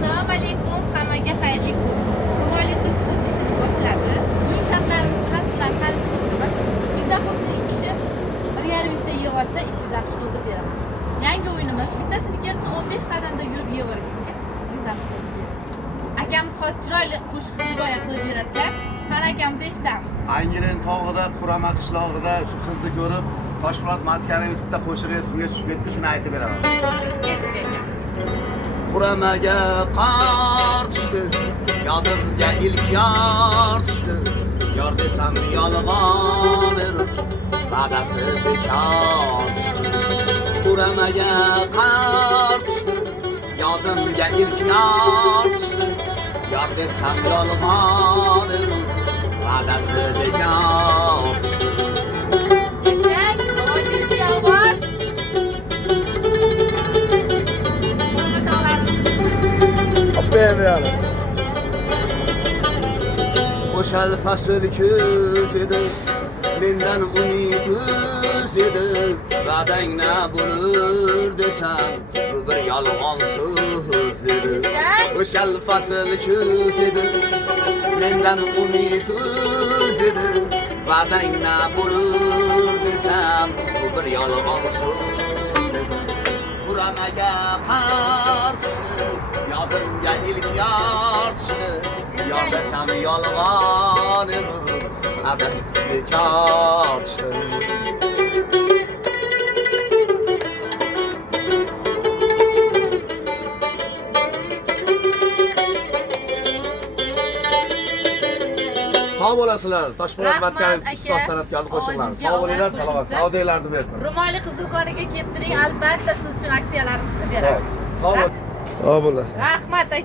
Assalomu alaykum, hammaga xayrli kun. Ro'molli qiz o'z ishini boshladi. Uning shartlarimiz bilan sizlarni tanishtiraman. Bitta qurtni 2 kishi 1,5 minutda yeyib olsa 260 dollar beraman. Yangi o'yinimiz bittasini kersini 15 qadamda yurib yeyib olganga 260 dollar beraman. Akamiz hozir chiroyli qo'shiq hikoya qilib berar ekan. Qani akamizni eshitamiz. Angiren tog'ida, Qurama qishlog'ida shu qizni ko'rib, Toshpo'lat Matkaning YouTube'da qo'shig'i esimga tushib ketdi, shuni aytib beraman. Ketdik aka. Quramaga qor tushdi, yodimga ilk yor tushdi. Yor desam yolg'on erib, va'dasi bekor tushdi. Quramaga qor tushdi, yodimga ilk yor tushdi. Yor desam yolg'on erib, va'dasi bekor tushdi. Eshak, ovozingiz yolg'on. Beğenmeyelim. Boşal fasıl köz edi, menden umid öz edi. Va'dang ne bulur desem, bu bir yolg'on so'z edi. Boşal fasıl köz edi, menden umid öz edi. Va'dang ne bulur desem, bu bir yolg'on so'z edi. Quramaga qor tushdi, yodimga ilk yor tushdi. Yor desam yolg'on edi, abad bekor tushdi. Sağ bo'lasizlar. Toshpo'lat Matkaning ustoz san'atkorlar qo'shiqlari. Sağ bo'linglar, salomat. Savdolarni bersin. Ro'molli qiz do'koniga kelib turing, albatta siz uchun aksiyalarimiz qilib beramiz. Sağ bo'lasizlar. Rahmat aka.